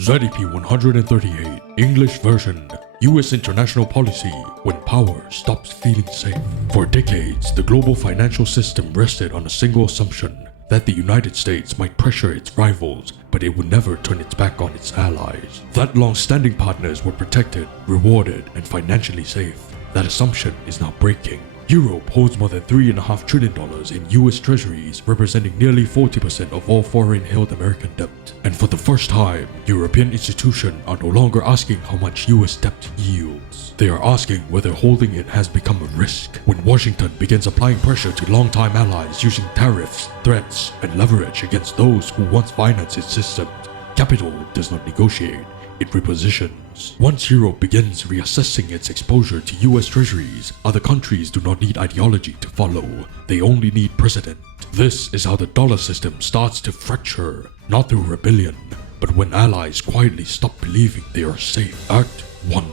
ZeP138 English version. US international policy when power stops feeling safe. For decades, the global financial system rested on a single assumption that the United States might pressure its rivals, but it would never turn its back on its allies. That long-standing partners were protected, rewarded, and financially safe. That assumption is now breaking. Europe holds more than $3.5 trillion in US Treasuries, representing nearly 40% of all foreign-held American debt. And for the first time, European institutions are no longer asking how much US debt yields. They are asking whether holding it has become a risk. When Washington begins applying pressure to longtime allies using tariffs, threats, and leverage against those who once financed its systems, capital does not negotiate. It repositions. Once Europe begins reassessing its exposure to US Treasuries, other countries do not need ideology to follow. They only need precedent. This is how the dollar system starts to fracture, not through rebellion, but when allies quietly stop believing they are safe. Act 1.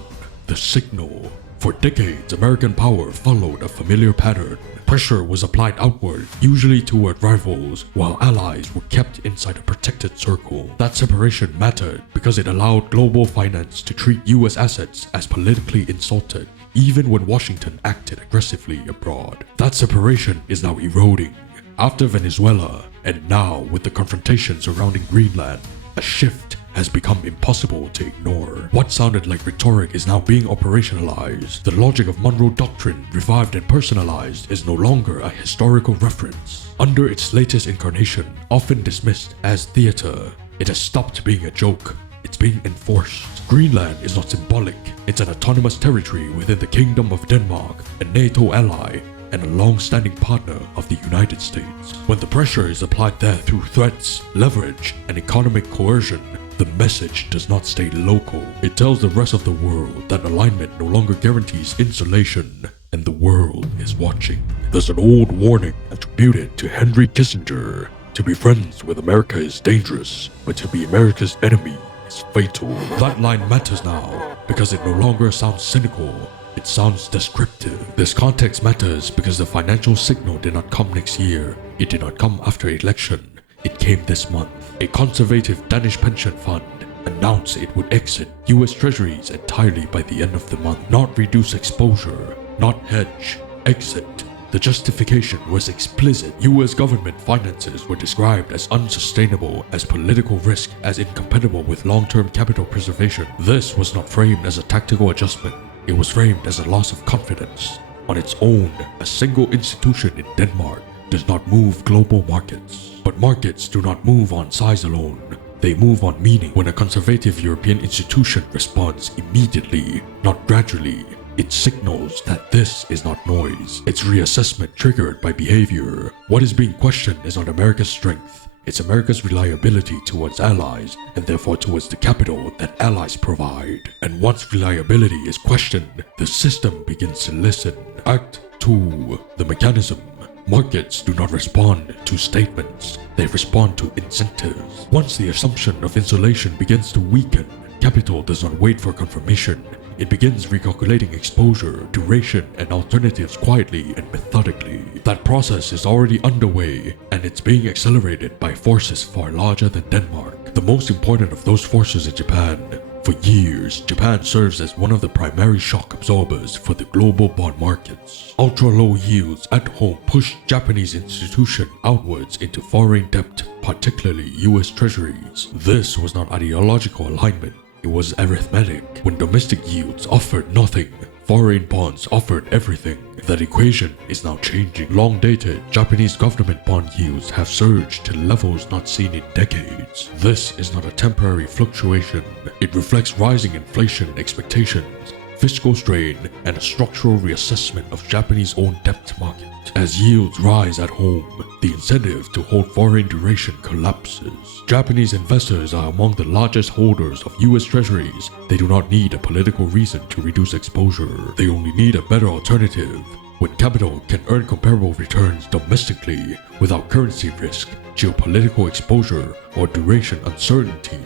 The signal. For decades, American power followed a familiar pattern. Pressure was applied outward, usually toward rivals, while allies were kept inside a protected circle. That separation mattered because it allowed global finance to treat US assets as politically insulted, even when Washington acted aggressively abroad. That separation is now eroding. After Venezuela, and now with the confrontation surrounding Greenland, a shift has become impossible to ignore. What sounded like rhetoric is now being operationalized. The logic of Monroe Doctrine, revived and personalized, is no longer a historical reference. Under its latest incarnation, often dismissed as theater, it has stopped being a joke. It's being enforced. Greenland is not symbolic. It's an autonomous territory within the Kingdom of Denmark, a NATO ally, and a long-standing partner of the United States. When the pressure is applied there through threats, leverage, and economic coercion, the message does not stay local. It tells the rest of the world that alignment no longer guarantees insulation, and the world is watching. There's an old warning attributed to Henry Kissinger: to be friends with America is dangerous, but to be America's enemy is fatal. That line matters now because it no longer sounds cynical. It sounds descriptive. This context matters because the financial signal did not come next year. It did not come after election. It came this month. A conservative Danish pension fund announced it would exit US Treasuries entirely by the end of the month. Not reduce exposure, not hedge, exit. The justification was explicit. US government finances were described as unsustainable, as political risk, as incompatible with long-term capital preservation. This was not framed as a tactical adjustment. It was framed as a loss of confidence. On its own, a single institution in Denmark does not move global markets. But markets do not move on size alone. They move on meaning. When a conservative European institution responds immediately, not gradually, it signals that this is not noise. It's reassessment triggered by behavior. What is being questioned is not America's strength. It's America's reliability towards allies, and therefore towards the capital that allies provide. And once reliability is questioned, the system begins to listen. Act 2. The mechanism. Markets do not respond to statements, they respond to incentives. Once the assumption of insulation begins to weaken, capital does not wait for confirmation. It begins recalculating exposure, duration, and alternatives quietly and methodically. That process is already underway, and it's being accelerated by forces far larger than Denmark. The most important of those forces is Japan. For years, Japan serves as one of the primary shock absorbers for the global bond markets. Ultra-low yields at home pushed Japanese institutions outwards into foreign debt, particularly US Treasuries. This was not ideological alignment, it was arithmetic. When domestic yields offered nothing, foreign bonds offered everything. That equation is now changing. Long-dated Japanese government bond yields have surged to levels not seen in decades. This is not a temporary fluctuation. It reflects rising inflation expectations, fiscal strain, and a structural reassessment of Japanese-owned debt market. As yields rise at home, the incentive to hold foreign duration collapses. Japanese investors are among the largest holders of US Treasuries. They do not need a political reason to reduce exposure. They only need a better alternative. When capital can earn comparable returns domestically without currency risk, geopolitical exposure, or duration uncertainty,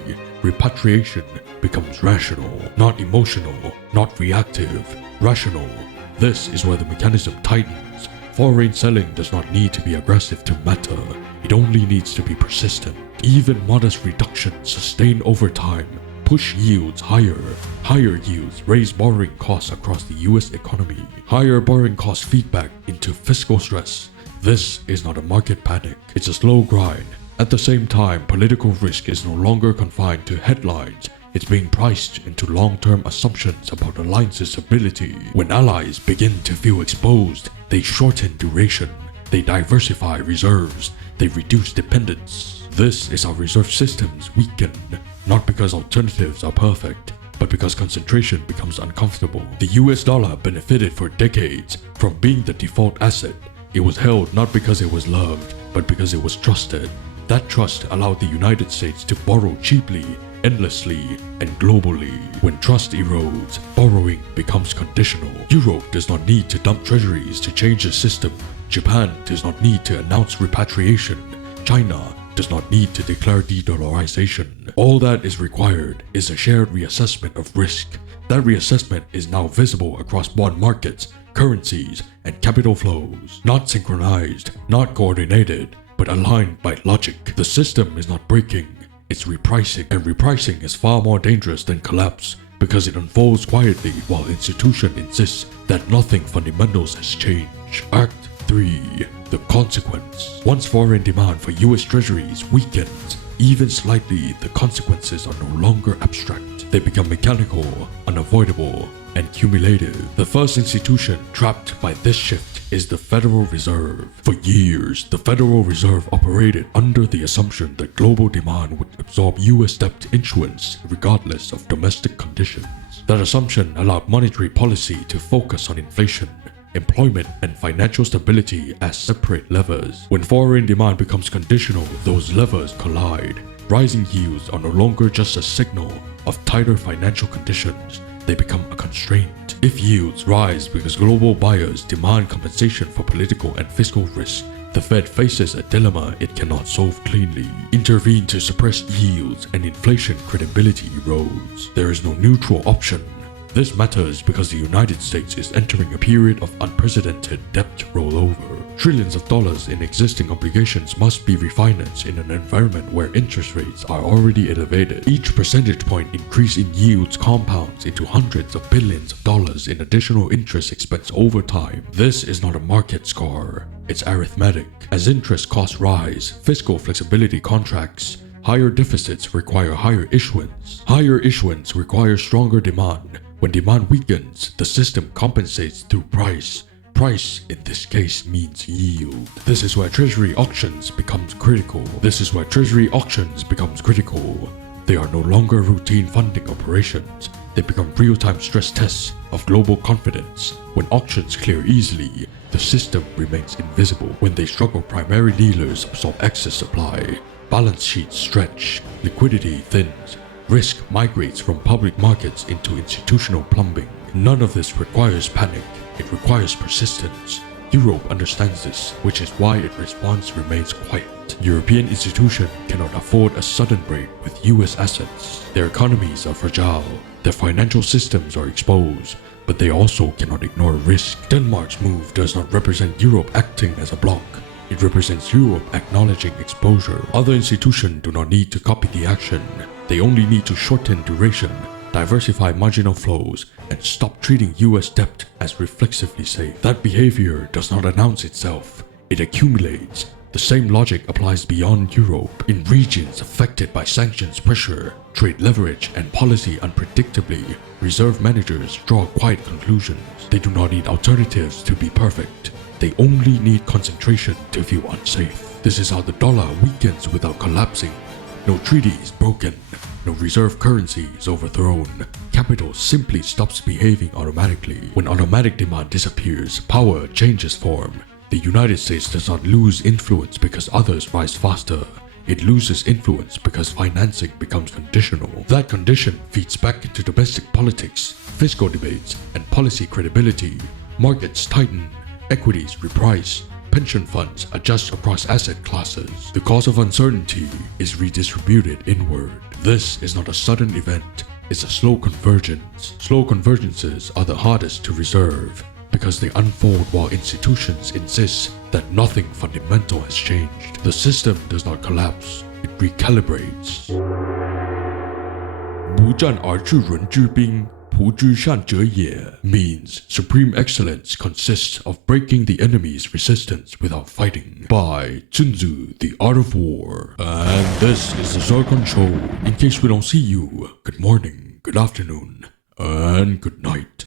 repatriation becomes rational, not emotional, not reactive, rational. This is where the mechanism tightens. Foreign selling does not need to be aggressive to matter. It only needs to be persistent. Even modest reductions sustained over time push yields higher. Higher yields raise borrowing costs across the US economy. Higher borrowing costs feed back into fiscal stress. This is not a market panic, it's a slow grind. At the same time, political risk is no longer confined to headlines. It's being priced into long-term assumptions about alliance's ability. When allies begin to feel exposed, they shorten duration, they diversify reserves, they reduce dependence. This is how reserve systems weaken, not because alternatives are perfect, but because concentration becomes uncomfortable. The US dollar benefited for decades from being the default asset. It was held not because it was loved, but because it was trusted. That trust allowed the United States to borrow cheaply, endlessly, and globally. When trust erodes, borrowing becomes conditional. Europe does not need to dump treasuries to change the system. Japan does not need to announce repatriation. China does not need to declare de-dollarization. All that is required is a shared reassessment of risk. That reassessment is now visible across bond markets, currencies, and capital flows. Not synchronized, not coordinated, but aligned by logic. The system is not breaking, it's repricing. And repricing is far more dangerous than collapse because it unfolds quietly while institution insists that nothing fundamentals has changed. Act 3. The consequence. Once foreign demand for US Treasuries weakens, even slightly, the consequences are no longer abstract. They become mechanical, unavoidable, and cumulative. The first institution trapped by this shift is the Federal Reserve. For years, the Federal Reserve operated under the assumption that global demand would absorb US debt issuance regardless of domestic conditions. That assumption allowed monetary policy to focus on inflation, employment, and financial stability as separate levers. When foreign demand becomes conditional, those levers collide. Rising yields are no longer just a signal of tighter financial conditions, they become a constraint. If yields rise because global buyers demand compensation for political and fiscal risk, the Fed faces a dilemma it cannot solve cleanly. Intervene to suppress yields and inflation credibility erodes. There is no neutral option. This matters because the United States is entering a period of unprecedented debt rollover. Trillions of dollars in existing obligations must be refinanced in an environment where interest rates are already elevated. Each percentage point increase in yields compounds into hundreds of billions of dollars in additional interest expense over time. This is not a market scar, it's arithmetic. As interest costs rise, fiscal flexibility contracts. Higher deficits require higher issuance. Higher issuance requires stronger demand. When demand weakens, the system compensates through price. Price, in this case, means yield. This is where Treasury auctions becomes critical. They are no longer routine funding operations. They become real-time stress tests of global confidence. When auctions clear easily, the system remains invisible. When they struggle, primary dealers absorb excess supply. Balance sheets stretch. Liquidity thins. Risk migrates from public markets into institutional plumbing. None of this requires panic. It requires persistence. Europe understands this, which is why its response remains quiet. European institutions cannot afford a sudden break with US assets. Their economies are fragile. Their financial systems are exposed. But they also cannot ignore risk. Denmark's move does not represent Europe acting as a bloc. It represents Europe acknowledging exposure. Other institutions do not need to copy the action. They only need to shorten duration, diversify marginal flows, and stop treating US debt as reflexively safe. That behavior does not announce itself. It accumulates. The same logic applies beyond Europe. In regions affected by sanctions pressure, trade leverage, and policy unpredictably, reserve managers draw quiet conclusions. They do not need alternatives to be perfect. They only need concentration to feel unsafe. This is how the dollar weakens without collapsing. No treaty is broken. No reserve currency is overthrown. Capital simply stops behaving automatically. When automatic demand disappears, power changes form. The United States does not lose influence because others rise faster. It loses influence because financing becomes conditional. That condition feeds back into domestic politics, fiscal debates, and policy credibility. Markets tighten. Equities reprice. Pension funds adjust across asset classes. The cause of uncertainty is redistributed inward. This is not a sudden event, it's a slow convergence. Slow convergences are the hardest to reserve because they unfold while institutions insist that nothing fundamental has changed. The system does not collapse, it recalibrates. 不战而治人之兵，不知善者也 means supreme excellence consists of breaking the enemy's resistance without fighting. By Sun Tzu, The Art of War. And this is the Zircon Show. In case we don't see you, good morning, good afternoon, and good night.